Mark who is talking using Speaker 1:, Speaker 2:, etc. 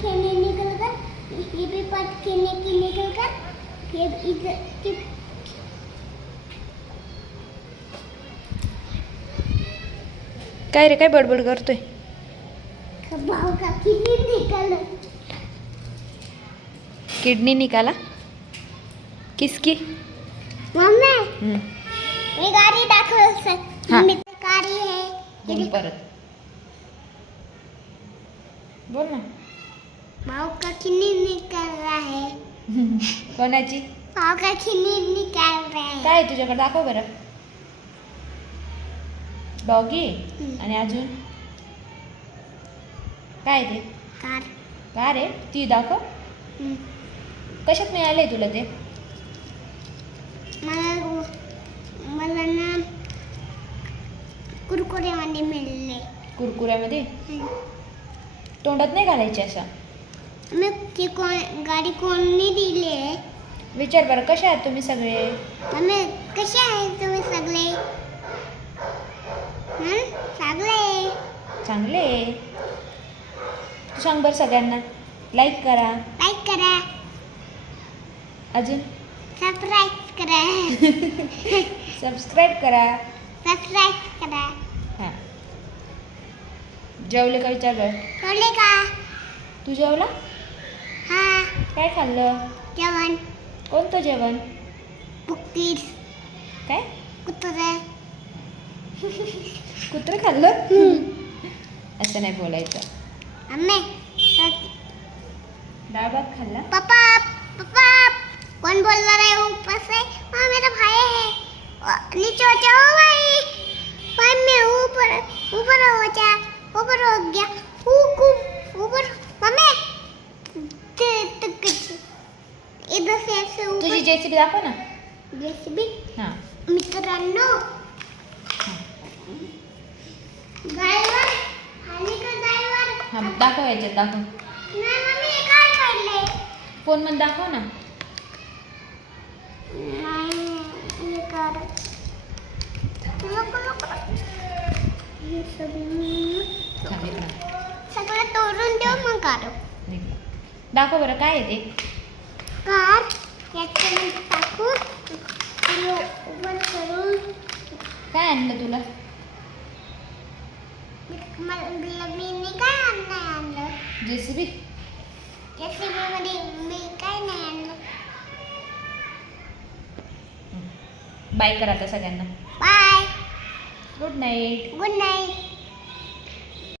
Speaker 1: खेलने निकल कर ये भी पार्ट खेलने की निकल कर ये इधर
Speaker 2: काय रे काय बडबड करतोय?
Speaker 1: का किडनी निकल
Speaker 2: किडनी निकाला किसकी
Speaker 1: मम्मी हम्म, मी गाडी दाखव सर हा. गाडी
Speaker 2: आहे. परत. बोल ना.
Speaker 1: भाव का किडनी निकल रहा है कोणाची? भाव का किडनी निकल रहा
Speaker 2: है काय आहे तुझ्याकडे? दाखव बरं. डॉगी. आणि अजून? काय ते? कार. का रे ती दाखव. कशात मिळाले तुला ते?
Speaker 1: मला मला ना कुरकुऱ्यामध्ये मिळले
Speaker 2: कुरकुऱ्यामध्ये. तोंडात नाही घालायचे असं
Speaker 1: मी ती कोण गाडी कोणी दिली आहे
Speaker 2: विचार बरं कशा आहात तुम्ही सगळे?
Speaker 1: मम्मी कसे आहे तुम्ही सगळे? हं? सगळे
Speaker 2: चांगले तू सांग बरं सगळ्यांना. लाईक करा.
Speaker 1: लाईक करा. अजून? सबस्क्राईब करा.
Speaker 2: सबस्क्राईब करा.
Speaker 1: सबस्क्राईब करा. हां.
Speaker 2: जेवले का विचार बरं?
Speaker 1: कळले का?
Speaker 2: तू जेवला? काय खाल्लं? जेवण. कोणतं जेवण? बुक्कीज काय? कुत्रे. कुत्रं खाल्लं? असं नाही बोलायचं. मम्मी डाळ भात खाल्ला?
Speaker 1: पापा पापा कौन बोल रहा है ऊपर से हाँ मेरा भाई है. नीचे हो जाओ भाई. भाई मैं ऊपर ऊपर हो जा. ऊपर हो गया. ऊपर ऊपर मम्मी ते- ते कुछ इधर से ऐसे
Speaker 2: तुझी ऊपर जेसीबी दाखव ना. जेसीबी? हां.
Speaker 1: मित्रांनो. ड्रायव्हर? खाली का ड्रायव्हर?
Speaker 2: हां दाखव याच्यात दाखव.
Speaker 1: नाही मम्मी हे काय पडले
Speaker 2: फोनमध्ये दाखव ना.
Speaker 1: नाही हे कर. नको नको. हे सगळं तोडून देऊ मग कार.
Speaker 2: दाखव बरं काय आहे ते?
Speaker 1: कार? याच्यामध्ये टाकून तिला करून.
Speaker 2: काय आणलं तुला?
Speaker 1: मी- काय आणलं आणलं. जेसीबी? रेसिपीमध्ये मी काय नाही आणलं.
Speaker 2: बाय करा आता सगळ्यांना. Bye. Good night
Speaker 1: good night